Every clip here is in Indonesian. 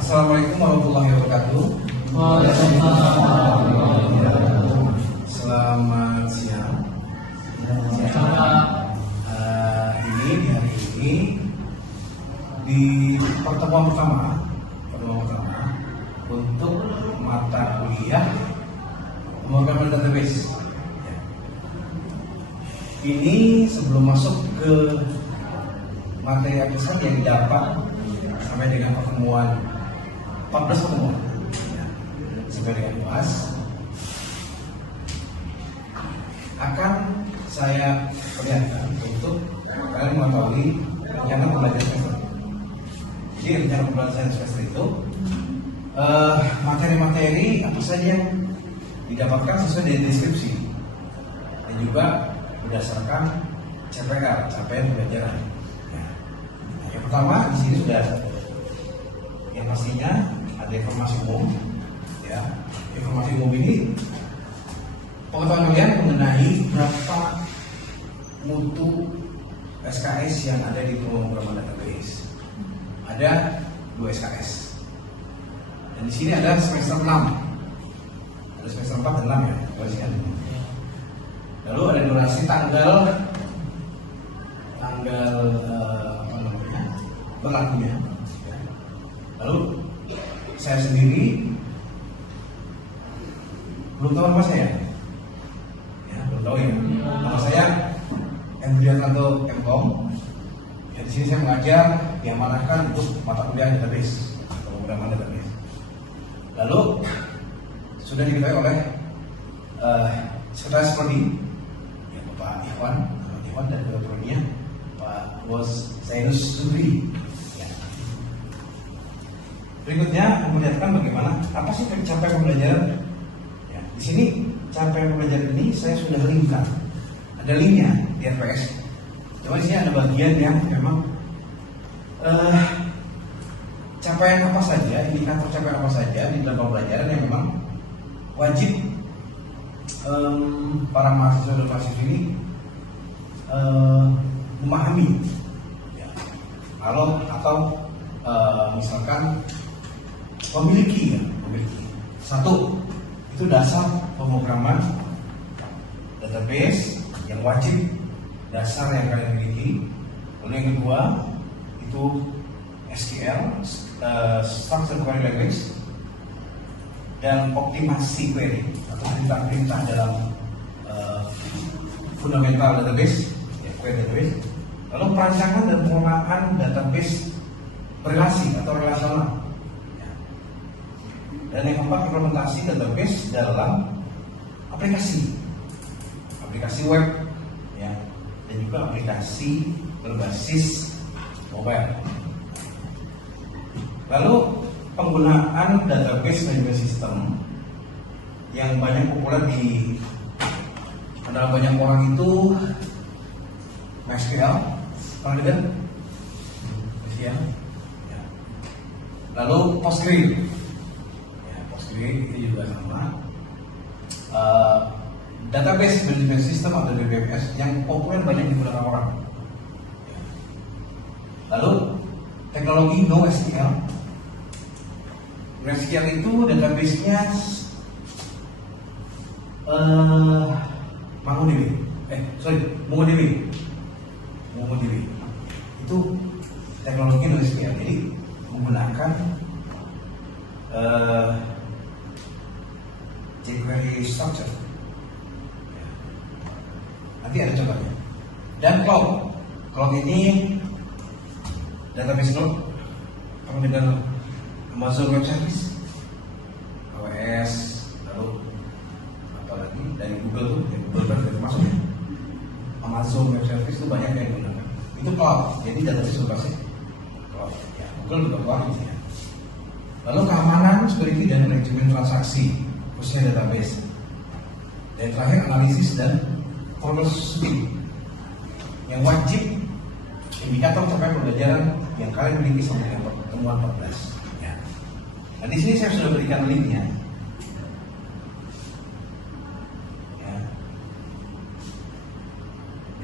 Assalamualaikum warahmatullahi wabarakatuh. Selamat siang. Ini di hari ini di pertemuan pertama untuk mata kuliah pemrograman database. Ini sebelum masuk ke materi besar yang didapat sampai dengan pertemuan 14 pertemuan sampai dengan luas, akan saya perlihatkan untuk kalian mengetahui rencana pembelajaran semester. Jadi rencana pembelajaran semester itu materi-materi apa saja yang didapatkan sesuai dengan deskripsi dan juga berdasarkan CPR, capaian pembelajaran. Yang pertama di sini sudah yang pastinya ada informasi umum. Ya, informasi umum ini pengetahuan kalian mengenai berapa mutu SKS yang ada di pemrograman database. Ada 2 SKS. Dan di sini ada semester 6. Ada semester 4 dan 6 ya, kan? Lalu ada durasi tanggal berlakunya. Lalu saya sendiri belum tahu nama saya, belum tahu ya. Nama saya Endrianto Mkom. Di sini saya mengajar diamanahkan untuk mata kuliah database atau pemrograman database. Lalu sudah diketahui oleh sekretaris prodi, Pak Iwan dan ketua-ketuanya Pak Bos Zainus Sudri. Berikutnya memperlihatkan bagaimana apa sih capaian pembelajaran. Di sini capaian pembelajaran ini saya sudah linkkan, ada linknya di RPS. Cuma di sini ada bagian yang memang capaian apa saja, indikator capaian apa saja di dalam pembelajaran yang memang wajib para mahasiswa dan mahasiswa ini memahami. Atau misalkan memiliki. Satu, itu dasar pemrograman database yang wajib, dasar yang kalian miliki. Lalu yang kedua itu SQL, Structured Query Language, dan optimasi query atau perintah-perintah dalam fundamental database, query database. Lalu perancangan dan pengelolaan database berrelasi atau relasional. Dan yang keempat, implementasi database dalam aplikasi web, dan juga aplikasi berbasis mobile. Lalu penggunaan database management system yang banyak populer di antara banyak orang itu MySQL, pernah dengar? Ya. Lalu PostgreSQL, itu juga sama. Database management system atau DBMS yang populer banyak digunakan orang. Lalu teknologi NoSQL. NoSQL itu database-nya MongoDB. Itu teknologi NoSQL. Jadi menggunakan jQuery structure. Nanti ada contohnya. Dan cloud ini database cloud. Kamu dengar Amazon Web Service, AWS, lalu apa lagi dari Google tuh, Google termasuk ya. Amazon Web Service itu banyak yang digunakan. Itu cloud, jadi database berbasis cloud. Google juga cloud ya. Lalu keamanan, security dan manajemen transaksi, khususnya database. Dan terakhir analisis dan troubleshooting yang wajib indikator capaian pembelajaran yang kalian miliki sampai dengan pertemuan 14. Nah, di sini saya sudah berikan linknya.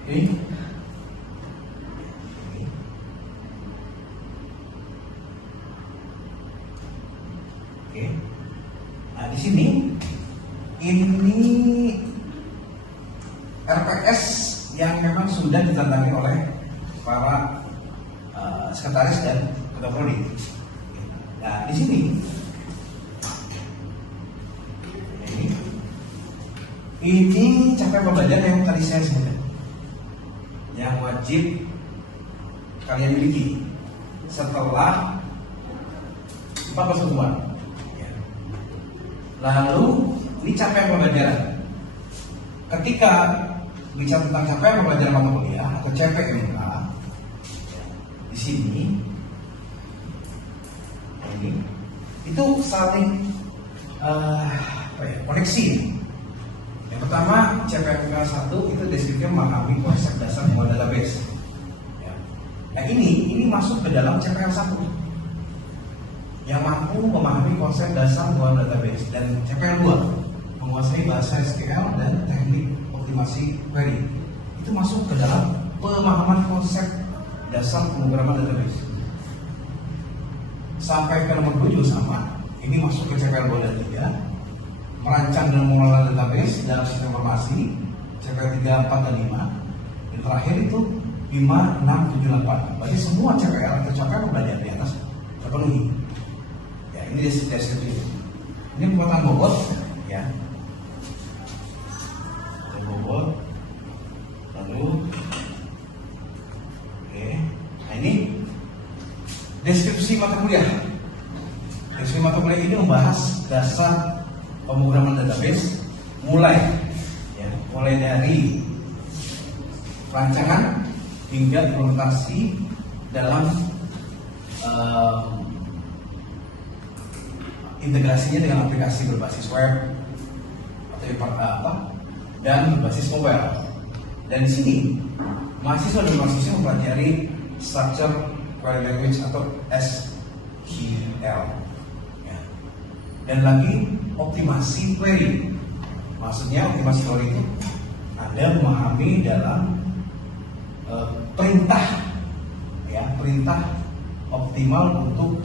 Oke. di sini ini RPS yang memang sudah ditandai oleh para sekretaris dan ketua prodi. Nah, di sini ini capaian pembelajaran yang tadi saya sebutkan, yang wajib kalian miliki setelah 14 pertemuan. Lalu ini capaian pembelajaran. Ketika bicara tentang capaian pembelajaran mata kuliah atau CPMK, di sini ini itu saling koneksi. Yang pertama, CPMK 1 itu deskripsi memahami konsep dasar sebuah database. Nah ini masuk ke dalam CPL 1 yang mampu memahami konsep dasar sebuah database, dan CPL 2 menguasai bahasa SQL dan teknik optimasi query. Itu masuk ke dalam pemahaman konsep dasar pemrograman database. Sampai ke nomor 7 sama, ini masuk ke CPL 2 dan 3, merancang dan mengelola database dalam sistem informasi, CPL 3, 4, dan 5. Dan terakhir itu 5, 6, 7, 8. Berarti semua CPL tercapai pembelajaran di atas terpenuhi. Ya, ini deskripsi. Ini pembuatan bobot, ya. Bobot. Lalu, oke. Nah ini deskripsi mata kuliah. Deskripsi mata kuliah ini membahas dasar pemrograman database, mulai dari rancangan hingga implementasi dalam integrasinya dengan aplikasi berbasis web atau dan berbasis mobile. Dan di sini mahasiswa dan mahasiswa mempelajari structure query language atau SQL. Dan lagi optimasi query. Maksudnya optimasi query itu Anda memahami dalam perintah optimal untuk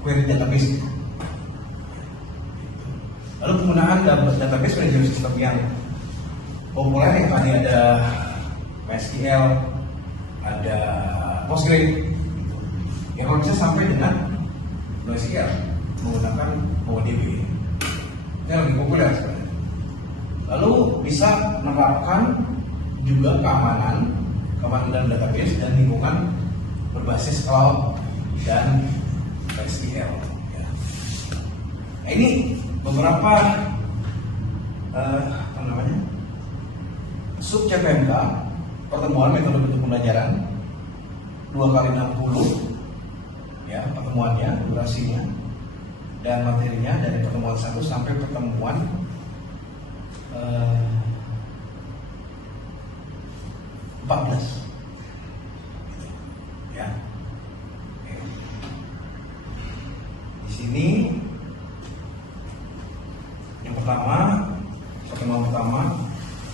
query database. Lalu penggunaan database management system yang populer yang tadi ada MySQL, ada Postgre, yang kalau bisa sampai dengan NoSQL menggunakan MongoDB. Ini lebih populer sebenarnya. Lalu bisa menerapkan juga keamanan dalam database dan lingkungan berbasis cloud dan SQL. Ya. Nah, ini beberapa sub CPMK, pertemuan metode bentuk pembelajaran 2x60, ya pertemuannya, durasinya dan materinya dari pertemuan 1 sampai pertemuan 14. Ya. Oke. Di sini yang pertama, pertemuan pertama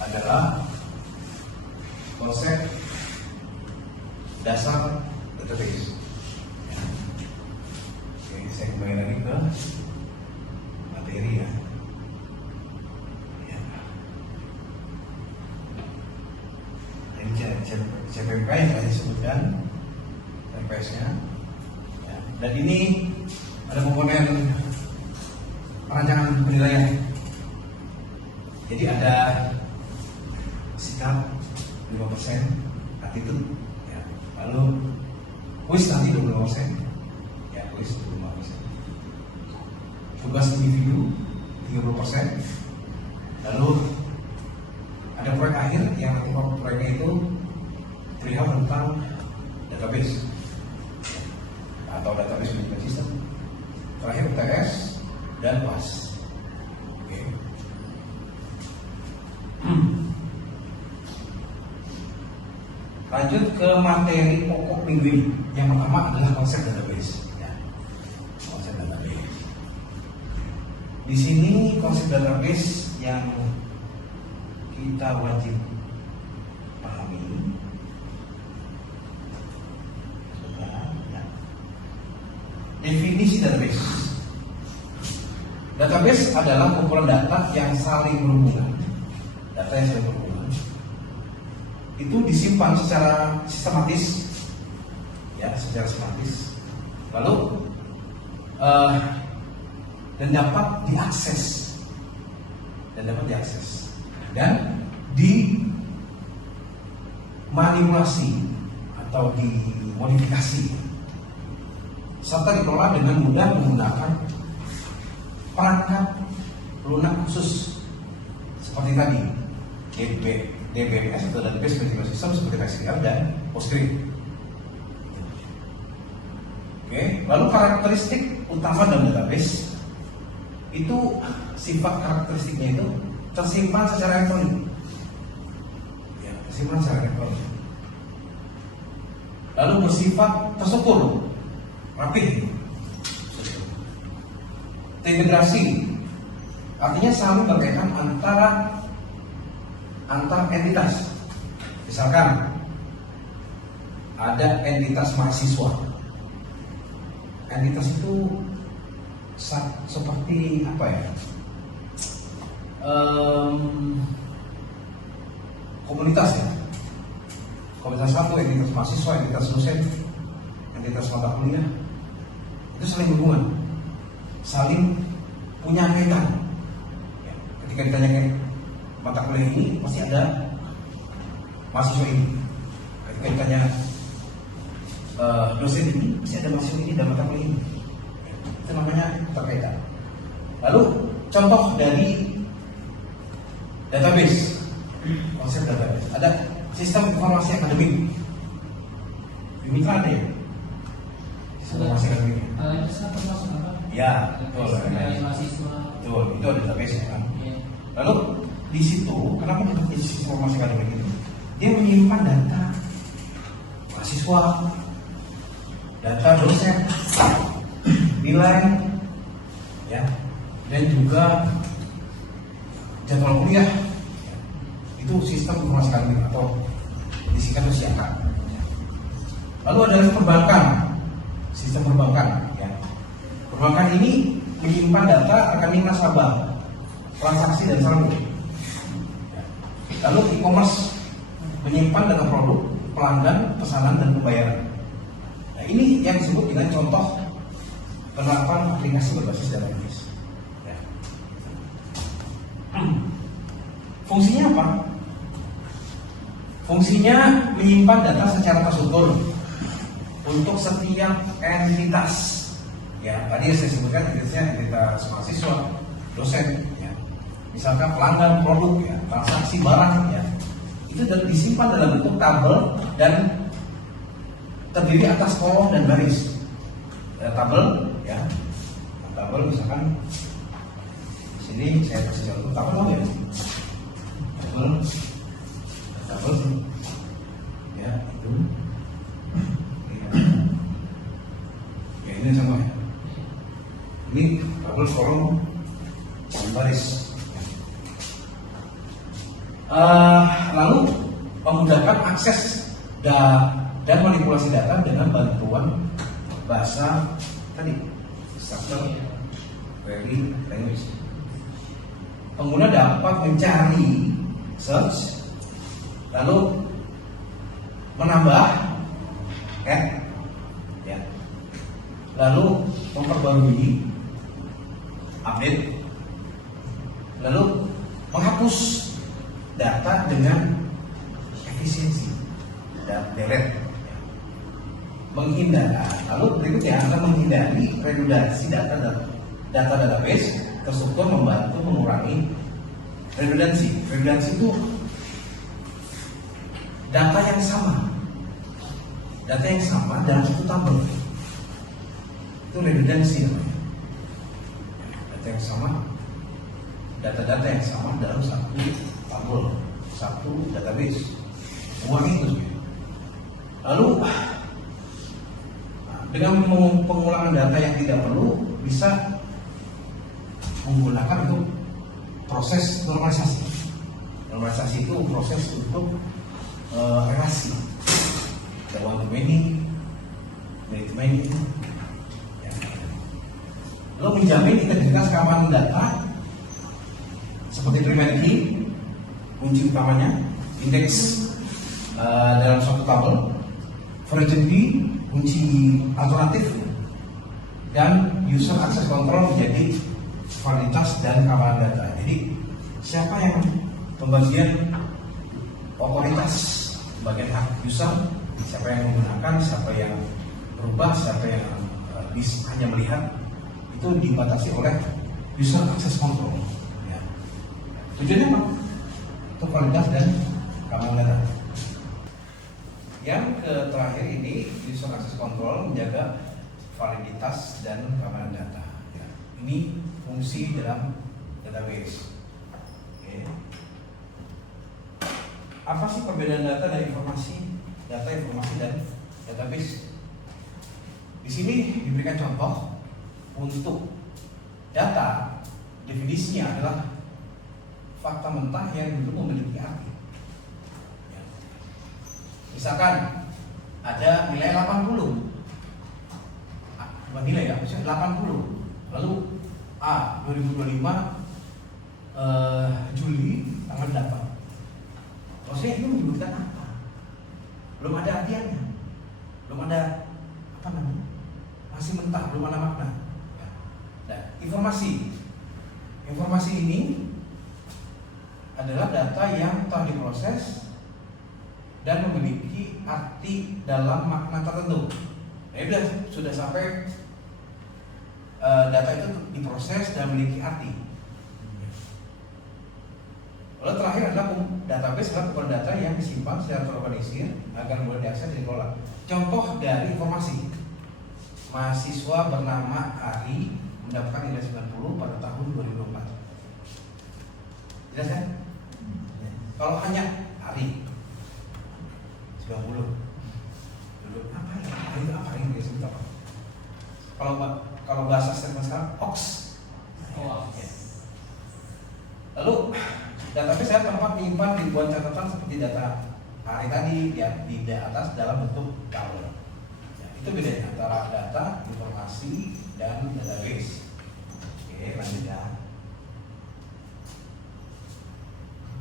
adalah konsep dasar database. Oke, saya kembali lagi ke materi ya. Ini CPMK yang tadi disebutkan, RPS-nya. Ya. Dan ini ada komponen perancangan penilaian. Jadi ada sikap 5%, attitude, ya. Lalu kuis nanti 25%, ya kuis 25%. Tugas individu 30%. Lalu ada proyek akhir yang nanti proyeknya itu perihal tentang database atau database management system. Terakhir UTS dan PAS. Oke. Lanjut ke materi pokok minggu ini. Yang pertama adalah konsep database. Ya. Konsep database. Di sini konsep database yang kita wajib pahami. Ya. Definisi database. Database adalah kumpulan data yang saling berhubungan. Data yang saling berhubungan itu disimpan secara sistematis, ya, secara sistematis. Lalu dan dapat diakses dan dimanipulasi atau dimodifikasi serta dikelola dengan mudah menggunakan perangkat lunak khusus seperti tadi DBMS atau Database Management System seperti SQL dan PostgreSQL. Oke, lalu karakteristik utama dalam database itu sifat karakteristiknya itu tersimpan secara elektronik. Ya, tersimpan secara elektronik. Lalu bersifat terstruktur, rapih. Integrasi artinya saling berkaitan antar entitas. Misalkan ada entitas mahasiswa. Entitas itu seperti apa ya? Komunitas ya. Komunitas satu, entitas mahasiswa, entitas dosen, entitas mata kuliah. Itu saling berhubungan, saling punya kaitan. Ya, ketika ditanya mata kuliah ini pasti ada mahasiswa ini. Ketika ditanya dosen ini pasti ada mahasiswa ini dan mata kuliah ini. Itu namanya terkaitan. Lalu contoh dari database, konsep database, ada sistem informasi akademik. Di Mitra ada ya? Sistem informasi akademik. Itu termasuk apa? Ya, betul. Betul, itu ada database kan. Lalu di situ, kenapa disebut sistem informasi akademik itu? Dia menyimpan data mahasiswa, data dosen, nilai, ya, dan juga jadwal kuliah. Itu sistem informasi akademik atau disingkat SIAKA. Lalu ada sistem perbankan. Ya. Perbankan ini menyimpan data rekening nasabah, transaksi dan saldo. Ya. Lalu e-commerce menyimpan data produk, pelanggan, pesanan dan pembayaran. Nah, ini yang disebut dengan contoh penerapan aplikasi berbasis database. Ya. Fungsinya apa? Fungsinya menyimpan data secara terstruktur untuk setiap entitas. Ya, tadi saya sebutkan entitas mahasiswa, dosen, ya. Misalkan pelanggan, produk, ya, transaksi barang, ya. Itu disimpan dalam bentuk tabel dan terdiri atas kolom dan baris. Tabel, ya. Tabel misalkan di sini saya kasih contoh tabel ya. Tabel, ya, itu. Ya, ini sama ya. Ini tabel kolom dan baris. Lalu memudahkan akses dan manipulasi data dengan bantuan bahasa tadi, structure query language. Pengguna dapat mencari, search, lalu menambah, ya, lalu memperbarui, update, lalu menghapus data dengan efisiensi dan delete, menghindari. Lalu berikutnya akan menghindari redundansi data database terstruktur, membantu mengurangi redundansi. Redundansi itu data yang sama dalam satu tabel. Itu redundansi namanya. Data-data yang sama dalam satu tabel, satu database. Uang itu. Lalu dengan pengulangan data yang tidak perlu bisa menggunakan untuk proses normalisasi. Normalisasi itu proses untuk relasi. Ada one to many, many to many. Ya. Lo menjamin integritas keamanan data seperti primary key, kunci utamanya, indeks dalam suatu tabel, version key, kunci alternatif, dan user access control menjadi validitas dan keamanan data. Jadi siapa yang pembagian otoritas, bagian hak user, siapa yang menggunakan, siapa yang berubah, siapa yang hanya melihat, itu dibatasi oleh user access control. Ya. Tujuannya apa? Itu validitas dan keamanan data. Yang terakhir ini user access control menjaga validitas dan keamanan data. Ya. Ini fungsi dalam database. Oke. Apa sih perbedaan data dan informasi? Data, informasi, dan database. Di sini diberikan contoh untuk data, definisinya adalah fakta mentah yang belum memiliki arti. Ya. Misalkan ada nilai 80, bukan nilai ya, misalnya 80. Lalu A 2025 Juli tanggal 8. Maksudnya itu menyebutkan apa? Belum ada artiannya, belum ada apa namanya, masih mentah, belum ada makna. Nah, informasi ini adalah data yang telah diproses dan memiliki arti dalam makna tertentu. Nah, sudah sampai data itu diproses dan memiliki arti. Lalu terakhir adalah database adalah kumpulan data yang disimpan secara terorganisir agar mudah diakses dan dikelola. Contoh dari informasi: mahasiswa bernama Ari mendapatkan nilai 90 pada tahun 2004. Jelas kan? Kalau hanya Ari 90, dulu apa ya? Ari itu apa? Ini disebut apa? Kalau bahasa sekarang Ox. Lalu database saya tempat menyimpan ribuan catatan seperti data hari tadi di atas dalam bentuk tabel. Ya, itu bedanya antara data, informasi, dan database. Oke, lanjut ya.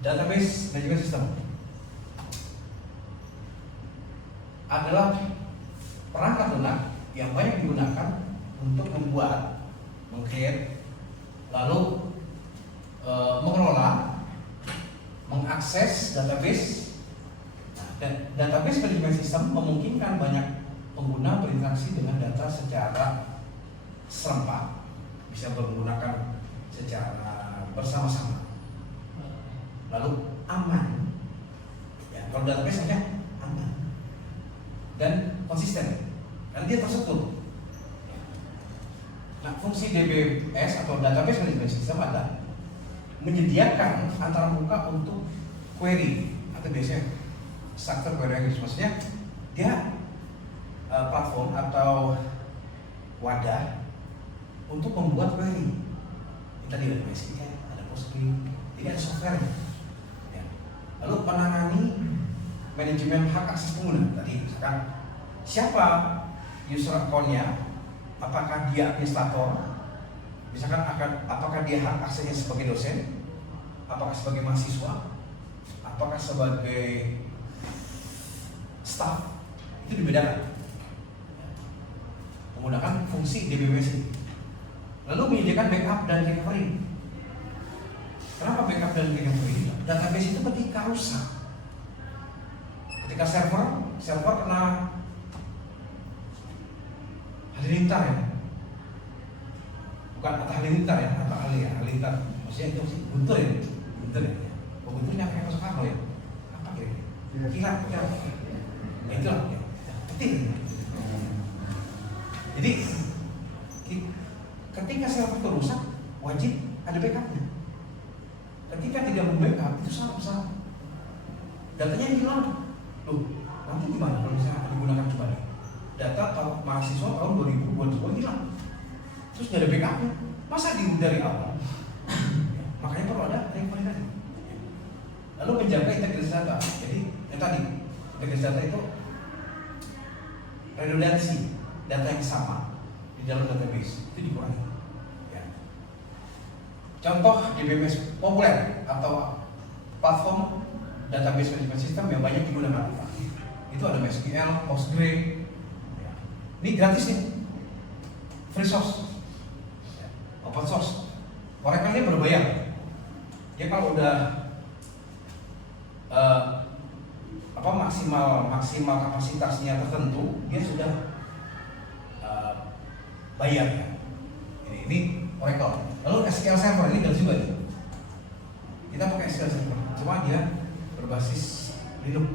Database management system adalah perangkat lunak yang banyak digunakan untuk membuat, meng-create, lalu mengelola, mengakses database. Dan database management system memungkinkan banyak pengguna berinteraksi dengan data secara serempak, bisa menggunakan secara bersama-sama, lalu aman. Ya, kalau database hanya aman dan konsisten, karena dia terstruktur. Nah, fungsi DBS atau database management system adalah menyediakan antara muka untuk query atau biasanya structure query language. Maksudnya dia platform atau wadah untuk membuat query. Kita di database ya, ada PostgreSQL, jadi ada software. Ya. Lalu menangani manajemen hak akses pengguna. Tadi misalkan siapa user account-nya, apakah dia administrator, misalkan apakah dia hak aksesnya sebagai dosen, apakah sebagai mahasiswa, apakah sebagai staff, itu dibedakan menggunakan fungsi DBMS ini. Lalu menyediakan backup dan recovery. Kenapa backup dan recovery? Database itu ketika rusak, ketika server kena halilintar ya, bukan atau halilintar ya, atau halilintar, maksudnya itu sih guntur ya. Gunturnya kayak masuk akal ya. Apa kira-kira? Kilat. Nah, itulah ya. Penting. Jadi ketika server itu rusak, wajib ada backupnya. Ketika tidak membackup, itu salah. Datanya hilang. Loh, nanti gimana kalau misalnya digunakan kembali? Data mahasiswa tahun 2022 hilang. Terus nggak ada backupnya. Masa dari awal? Makanya perlu ada recovery tadi. Lalu menjaga integritas data. Jadi yang tadi integritas data itu redundansi data yang sama di dalam database itu dikurangi. contoh DBMS populer atau platform database management system yang banyak digunakan. Itu ada MySQL, Postgre. Ini gratis nih, free source, open source. Oracle-nya berbayar. Ya kalau udah maksimal kapasitasnya tertentu, dia sudah bayar ya. Ini Oracle. Lalu SQL Server ini gratis juga nih. Kita pakai SQL Server, cuma dia berbasis Linux.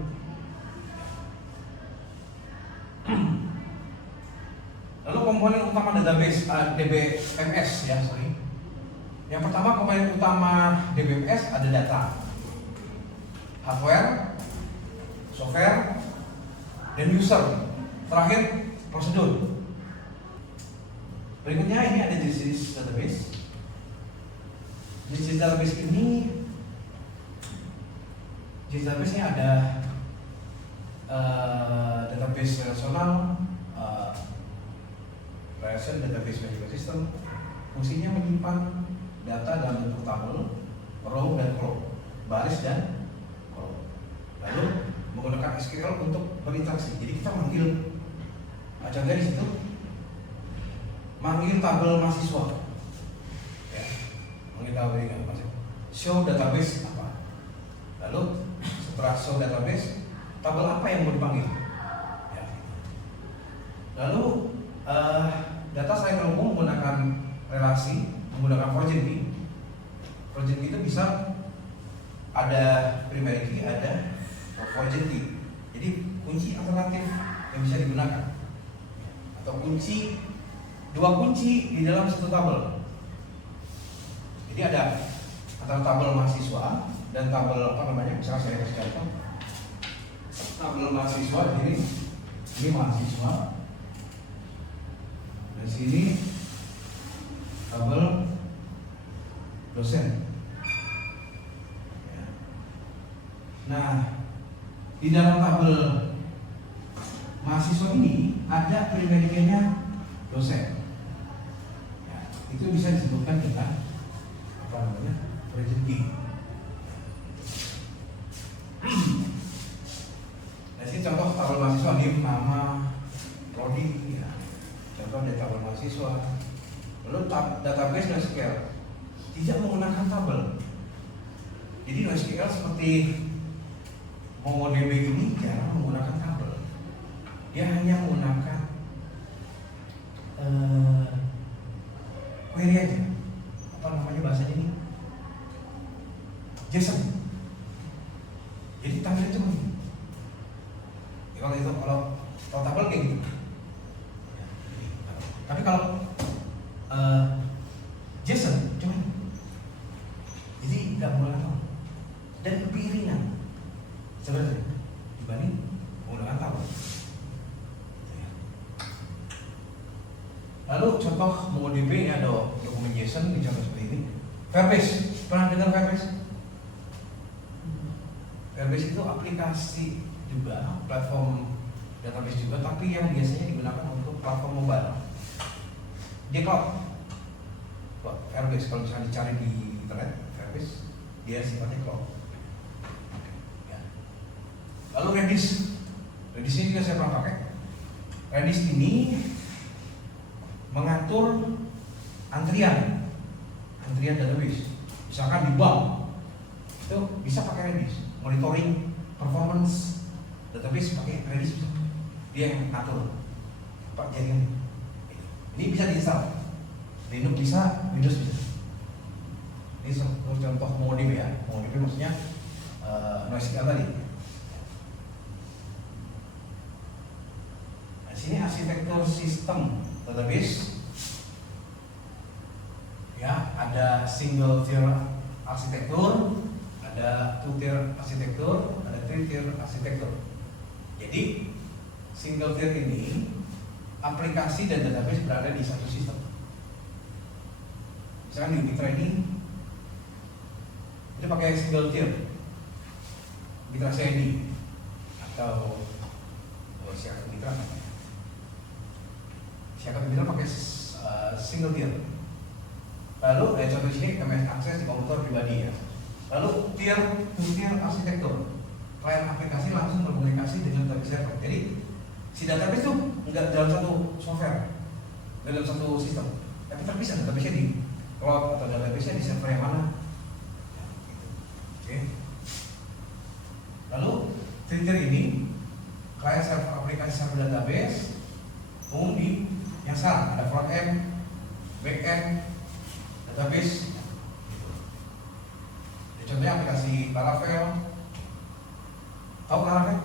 Lalu komponen utama database DBMS ya, sorry. Yang pertama komponen utama DBMS ada data, hardware, software, dan user. Terakhir prosedur. Berikutnya ini ada jenis database. Jenis database ini, jenis database-nya ada database relasional, relation database management system. Fungsinya menyimpan data dalam bentuk tabel, row dan column, baris dan kolom. Lalu menggunakan SQL untuk berinteraksi. Jadi kita manggil, contohnya di situ, manggil tabel mahasiswa. Ya, manggil tabel ini apa sih? Show database apa? Lalu setelah show database, tabel apa yang mau dipanggil? Ya. Lalu data saya terhubung menggunakan relasi, menggunakan projection key. Projection key itu bisa ada primary key, ada projection key. Jadi kunci alternatif yang bisa digunakan, atau dua kunci di dalam satu tabel. Jadi ada antara tabel mahasiswa dan tabel misalnya saya kasih contoh, tabel mahasiswa ini mahasiswa. Di sini tabel dosen. Nah, di dalam tabel mahasiswa ini ada primary key-nya dosen. Ya, itu bisa disebutkan dengan projection key. Nah, sini contoh tabel mahasiswa, name, nama, prodi. Ya. Contoh dari tabel mahasiswa. Lalu database NoSQL tidak menggunakan tabel. Jadi NoSQL seperti MongoDB ini jarang menggunakan tabel. Dia hanya menggunakan query aja. Apa namanya bahasanya ini? JSON. Jadi tabelnya cuma ini. Ya, kalau tabel kayak gitu. Tapi kalau JSON cuma ini. Jadi nggak menggunakan tabel dan lebih ringan sebenarnya dibanding menggunakan tabel. Lalu contoh MongoDB ini ada dokumen JSON di contoh seperti ini. Firebase, pernah dengar Firebase? Firebase itu aplikasi juga, platform database juga, tapi yang biasanya digunakan untuk platform mobile. Dia cloud. Firebase kalau misalnya dicari di internet, Firebase dia sifatnya cloud. Ya. Lalu Redis ini juga saya pernah pakai. Redis ini mengatur antrian database. Misalkan di bank itu bisa pakai Redis, monitoring performance database pakai Redis. Dia yang ngatur jaringan. Ini bisa diinstal, Linux bisa, Windows bisa. Ini contoh MongoDB ya. MongoDB maksudnya NoSQL tadi. Nah, sini arsitektur sistem database. Ya, ada single tier arsitektur, ada two tier arsitektur, ada three tier arsitektur. Jadi single tier ini aplikasi dan database berada di satu sistem. Misalnya di Mitra ini itu pakai single tier, Mitra CNI atau siapa Mitra pakai single tier. Lalu contoh di sini kami akses di komputer pribadi ya. Lalu tier arsitektur, klien aplikasi langsung berkomunikasi dengan database server. Jadi si database itu nggak dalam satu software, nggak dalam satu sistem, tapi terpisah database di cloud atau database di server yang mana. Oke. Lalu tier ini klien server aplikasi server database umum di yang sama ada front end, back end, database. Ya, contohnya aplikasi Laravel. Tahu Laravel?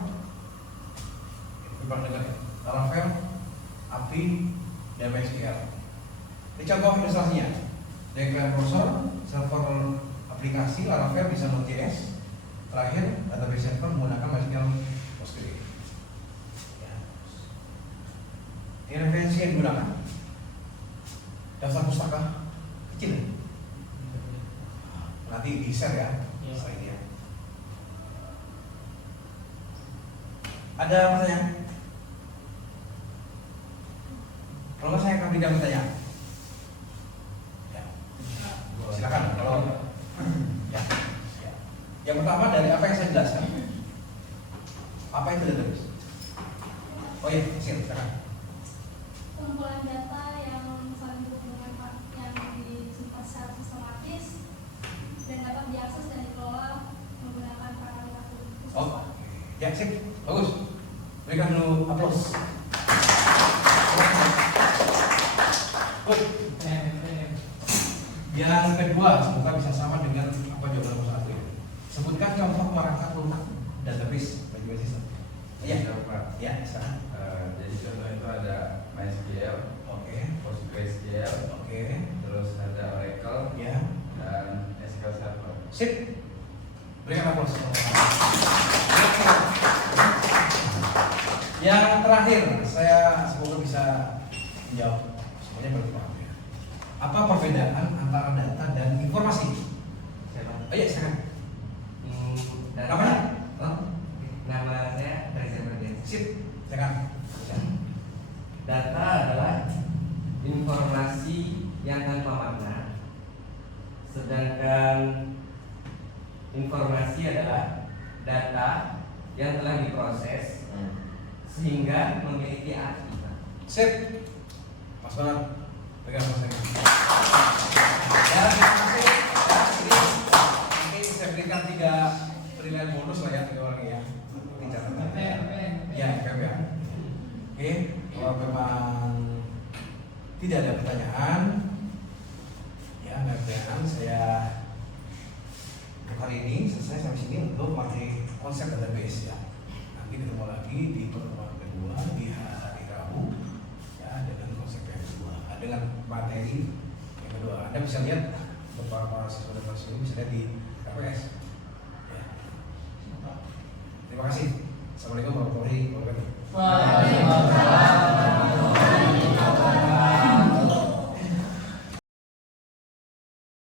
Ini pernah dengar ya? Laravel, API, dan MySQL. Ini contoh ilustrasinya. Dari klien browser, server aplikasi Laravel bisa Node.js. Terakhir, database server menggunakan MySQL PostgreSQL. Ini referensi yang digunakan. Daftar pustaka kecil ya? Nanti di share ya, slide-nya. Ada pertanyaan? Kalau nggak saya akan berikan pertanyaan. Ya. Silakan. Kalau ya. Yang pertama dari apa yang saya jelaskan. Apa itu database? Oh iya, silakan. Pengumpulan data yang saling berhubungan yang disimpan secara sistematis dan dapat diakses dan dikelola menggunakan parameter khusus. Oh, ya sip, bagus. Berikan dulu aplaus. Good. Yang kedua, semoga bisa sama dengan apa jawaban nomor 1 ini. Sebutkan contoh perangkat lunak database bagi sistem. Iya, Pak. ya, sekarang. Jadi contoh itu ada MySQL, Oke, PostgreSQL, oke, terus ada Oracle, ya, dan SQL Server. sip. Berikan aplaus. Yang terakhir, saya semoga bisa menjawab semuanya berpaham ya. Apa perbedaan antara data dan informasi? Oh iya, silakan. Namanya? Nama saya Reza Mardian. Sip, silakan. Data adalah informasi yang tanpa makna, sedangkan informasi adalah data yang telah diproses sehingga memiliki arti. Sip. Mas Barat, pegang mas lagi. Ya, terima kasih. Ya, ini nanti saya berikan 3 penilaian bonus lah ya, 3 orang ya. Ini catatan. Ya, ya. Oke, kalau memang tidak ada pertanyaan, ya nggak ada pertanyaan, saya untuk hari ini selesai sampai sini untuk materi konsep database ya. Nanti ketemu lagi di pertemuan kedua di hari Rabu ya dengan konsep yang kedua, dengan materi yang kedua. Anda bisa lihat beberapa siswa dan mahasiswa bisa lihat di KPS. Ya. Terima kasih. Assalamualaikum warahmatullahi wabarakatuh. Waalaikumsalam.